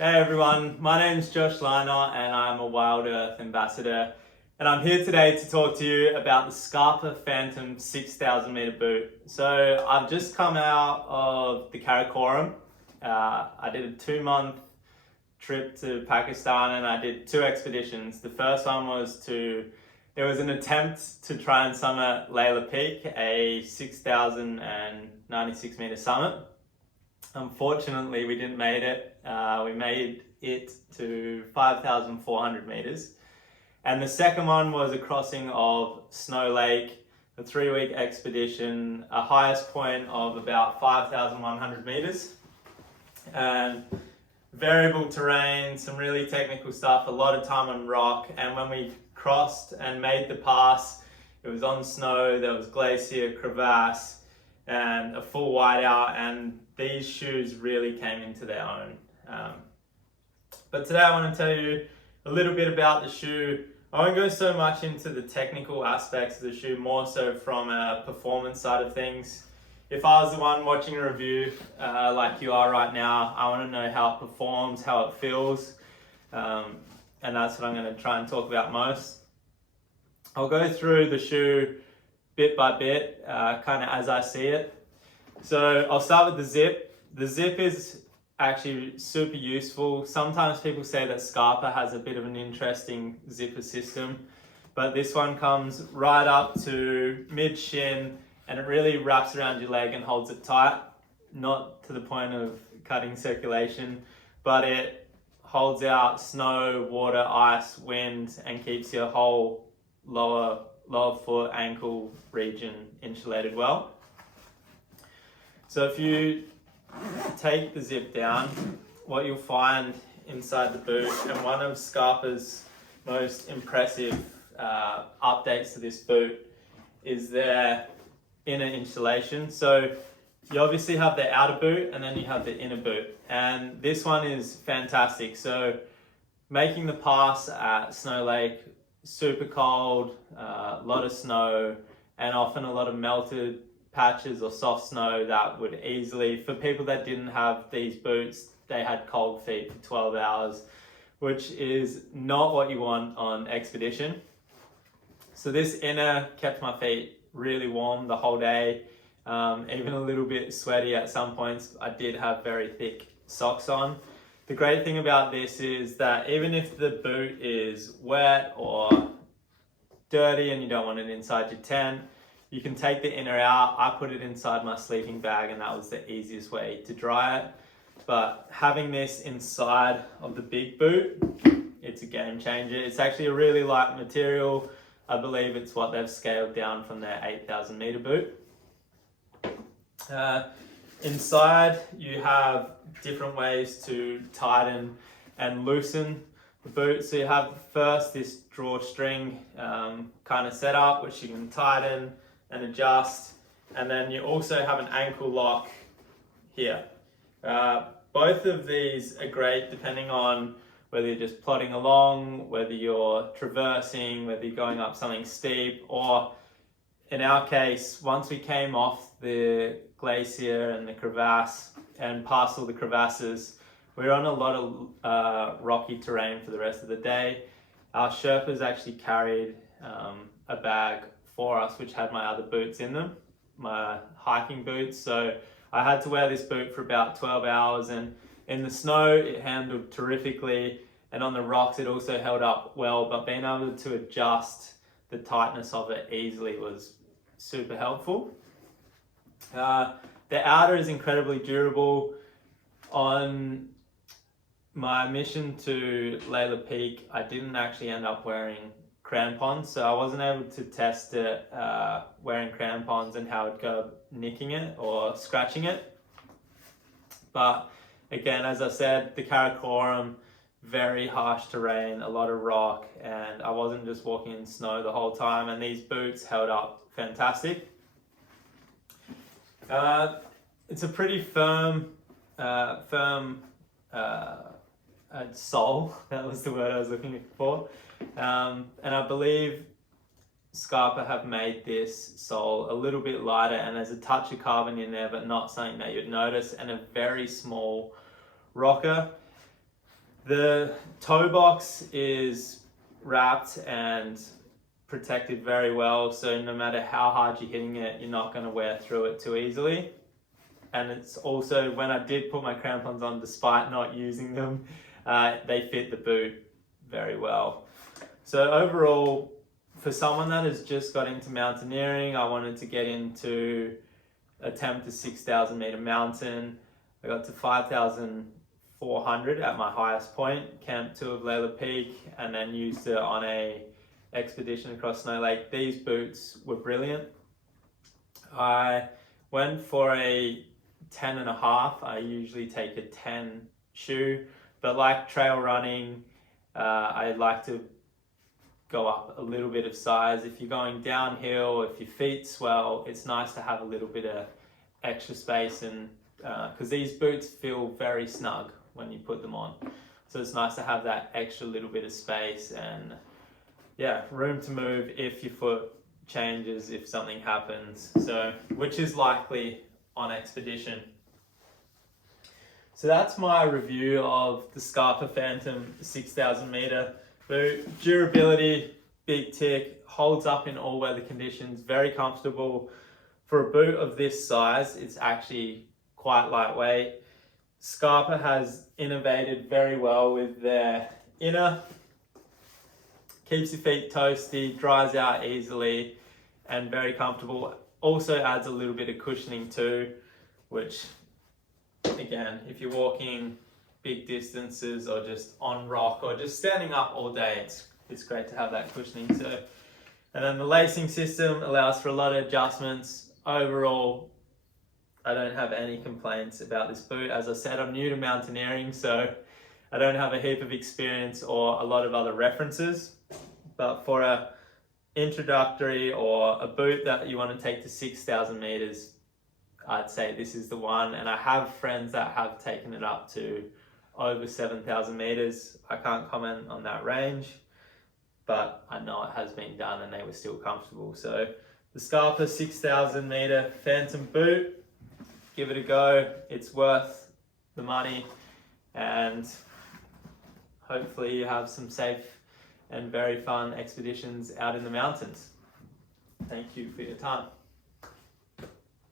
Hey everyone, my name is Josh Liner and I'm a Wild Earth ambassador, and I'm here today to talk to you about the Scarpa Phantom 6,000 meter boot. So I've just come out of the Karakoram. I did a 2-month trip to Pakistan and I did 2 expeditions. The first one was it was an attempt to try and summit Laila Peak, a 6,096 meter summit. Unfortunately, we didn't make it. We made it to 5,400 meters. And the second one was a crossing of Snow Lake, a 3-week expedition, a highest point of about 5,100 meters. And variable terrain, some really technical stuff, a lot of time on rock. And when we crossed and made the pass, it was on snow, there was glacier, crevasse, and a full whiteout, and these shoes really came into their own. But today I want to tell you a little bit about the shoe. I won't go so much into the technical aspects of the shoe, more so from a performance side of things. If I was the one watching a review like you are right now, I want to know how it performs, how it feels, and that's what I'm going to try and talk about most. I'll go through the shoe bit by bit, kind of as I see it. So I'll start with the zip. The zip is actually super useful. Sometimes people say that Scarpa has a bit of an interesting zipper system, but this one comes right up to mid shin and it really wraps around your leg and holds it tight, not to the point of cutting circulation, but it holds out snow, water, ice, wind, and keeps your whole lower foot, ankle region insulated well. So if you take the zip down, what you'll find inside the boot, and one of Scarpa's most impressive updates to this boot, is their inner insulation. So you obviously have the outer boot and then you have the inner boot, and this one is fantastic. So making the pass at Snow Lake, super cold, a lot of snow, and often a lot of melted patches or soft snow that would easily, for people that didn't have these boots, they had cold feet for 12 hours, which is not what you want on expedition. So this inner kept my feet really warm the whole day, even a little bit sweaty at some points. I did have very thick socks on. The great thing about this is that even if the boot is wet or dirty and you don't want it inside your tent, you can take the inner out. I put it inside my sleeping bag and that was the easiest way to dry it. But having this inside of the big boot, it's a game changer. It's actually a really light material. I believe it's what they've scaled down from their 8,000 meter boot. Inside you have different ways to tighten and loosen the boot. So you have first this drawstring kind of setup, which you can tighten and adjust, and then you also have an ankle lock here. Both of these are great depending on whether you're just plodding along, whether you're traversing, whether you're going up something steep, or in our case, once we came off the glacier and the crevasse and past all the crevasses, we were on a lot of rocky terrain for the rest of the day. Our Sherpas actually carried a bag for us which had my other boots in them, my hiking boots. So I had to wear this boot for about 12 hours, and in the snow it handled terrifically, and on the rocks it also held up well, but being able to adjust the tightness of it easily was super helpful. The outer is incredibly durable. On my mission to Laila Peak, I didn't actually end up wearing crampons, so I wasn't able to test it wearing crampons and how it'd go nicking it or scratching it. But again, as I said, the Karakoram, very harsh terrain, a lot of rock, and I wasn't just walking in snow the whole time, and these boots held up fantastic. It's a pretty firm sole, that was the word I was looking for. And I believe Scarpa have made this sole a little bit lighter, and there's a touch of carbon in there, but not something that you'd notice, and a very small rocker. The toe box is wrapped and protected very well, so no matter how hard you're hitting it, you're not going to wear through it too easily. And it's also, when I did put my crampons on, despite not using them, they fit the boot very well. So overall, for someone that has just got into mountaineering, I wanted to get into attempt a 6,000 meter mountain. I got to 5,400 at my highest point, camped 2 of Laila Peak, and then used it on a expedition across Snow Lake. These boots were brilliant. I went for a 10.5. I usually take a 10 shoe, but like trail running, I like to go up a little bit of size. If you're going downhill, if your feet swell, it's nice to have a little bit of extra space, and because these boots feel very snug when you put them on, so it's nice to have that extra little bit of space and yeah, room to move if your foot changes, if something happens, so which is likely on expedition. So that's my review of the Scarpa Phantom 6,000 meter boot. Durability, big tick, holds up in all weather conditions, very comfortable. For a boot of this size, it's actually quite lightweight. Scarpa has innovated very well with their inner. Keeps your feet toasty, dries out easily, and very comfortable. Also adds a little bit of cushioning too, which again, if you're walking big distances or just on rock or just standing up all day, it's great to have that cushioning. So, and then the lacing system allows for a lot of adjustments. Overall, I don't have any complaints about this boot. As I said, I'm new to mountaineering, so I don't have a heap of experience or a lot of other references. But for a introductory or a boot that you want to take to 6,000 meters, I'd say this is the one. And I have friends that have taken it up to over 7,000 meters. I can't comment on that range, but I know it has been done and they were still comfortable. So the Scarpa 6,000 meter Phantom boot, give it a go. It's worth the money, and hopefully you have some safe and very fun expeditions out in the mountains. Thank you for your time.